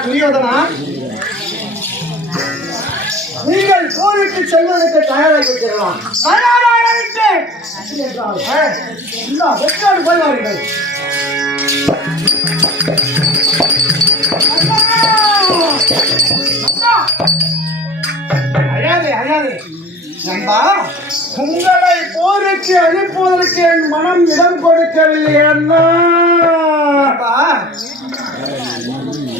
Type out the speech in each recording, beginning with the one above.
துரியோதனா? நீங்கள் போருக்கு செல்வதற்கு தயாராகி இருக்கிறலாம் தயாராக விட்டேன் என்றால் இல்லா வெற்றாடு போய் வாருங்கள் அழாதே அழாதே நண்பா உங்களை போருக்கு அனுப்புவதற்கு என் மனம் இடம் கொடுக்கவில்லை அண்ணா நண்பா தெரிவிக்க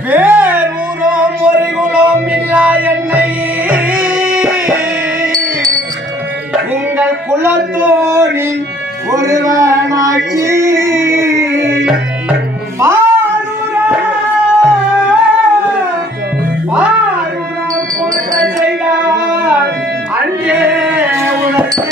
வேறூரோம் ஒரு குலம் இல்லா என்னை உங்கள் குலத்தோடி ஒருவனாக்கி பாருரா, பாருரா போற்ற செய்தார் அங்கே உனக்கு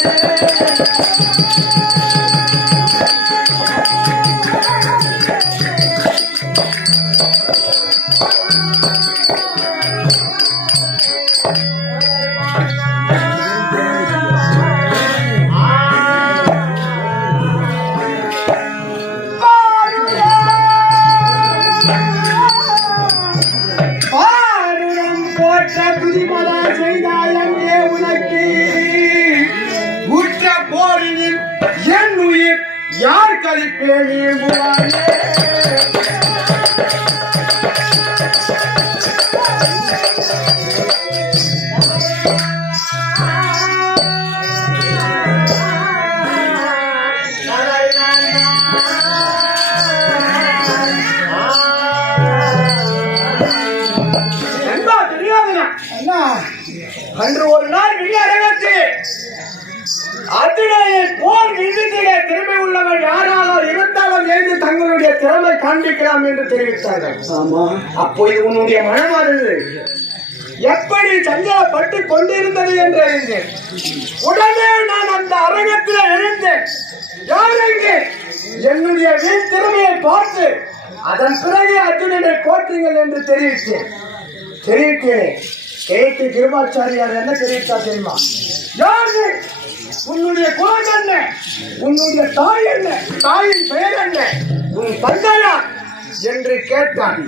போற்ற துதிமலா செய்தாய் அங்கே உனக்கு உற்ற போரினில் என் உயிர் யார் கழிப்பேனே திறமை காண்பிக்கலாம் என்று தெரிவித்தார்கள். ஆமா. அப்போது உன்னுடைய மனமானது எப்படி சஞ்சலப்பட்டு கொண்டிருந்தது என்று அறிந்தேன். உடனே நான் அந்த அரங்கத்தில் எழுந்தேன். யார் எங்கே என்னுடைய வீண் திறமையை பார்த்து அதன் பிறகு அர்ஜுனனை போற்றுங்கள் என்று தெரிவித்தேன். தெரிவித்தேன். கேட்டு கிருபாச்சாரியார் என்ன தெரிவித்தார் தெரியுமா? யார்? உன்னுடைய குலம் என்ன உன்னுடைய தாய் என்ன? தாயின் பெயர் என்ன? உன் தந்தையா என்று கேட்டான்.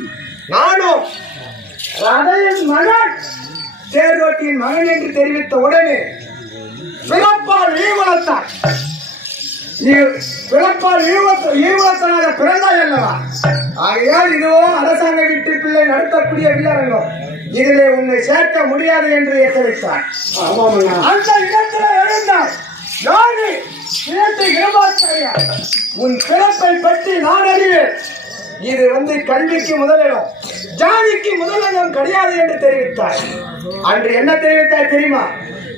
நானும் ரதையின் மகன் தேர்தோட்டியின் மகன் என்று தெரிவித்த உடனே பிறப்பால் ஈவலத்தான் பிறப்பால் ஈவத்த ஈவலத்தனாக பிறந்தாய் அல்லவா? ஆகையால் இதுவோ அரசாங்க வீட்டு பிள்ளை நடத்தக்கூடிய வில்லரங்கம் இதிலே உன்னை சேர்க்க முடியாது என்று எச்சரித்தார். அந்த இடத்துல எழுந்தார் யாரு இனத்தை கிரபாச்சாரியா உன் பிறப்பை பற்றி நான் அறிவேன். இது வந்து கல்விக்கு முதலிடம். ஜாதிக்கு முதலிடம் கிடையாது என்று தெரிவித்தார் அன்று என்ன தெரிவித்தார் தெரியுமா?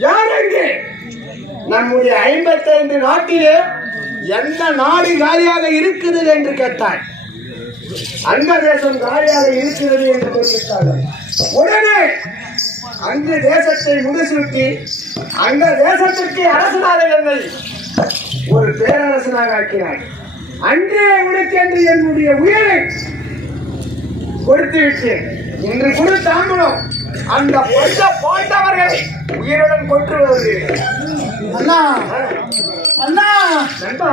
யார் எங்கே நம்முடைய ஐம்பத்தைந்து நாட்டிலே எந்த நாடு காலியாக இருக்குது என்று கேட்டார் அந்த தேசம் காலியாக இருக்கிறது என்று தெரிவித்தார்கள். உடனே அந்த தேசத்தை முடிசூட்டி அந்த தேசத்திற்கு அரசனாக என்னை ஒரு பேரரசனாக ஆக்கினார் அன்றே உனக்கு என்று என்னுடைய உயிரை கொடுத்து விட்டேன். இன்று குடு தாம்பலம் அந்த பொய்ய போன்றவர்களை உயிருடன் கொன்று வருகிறேன் அண்ணா. அண்ணா. நண்பா.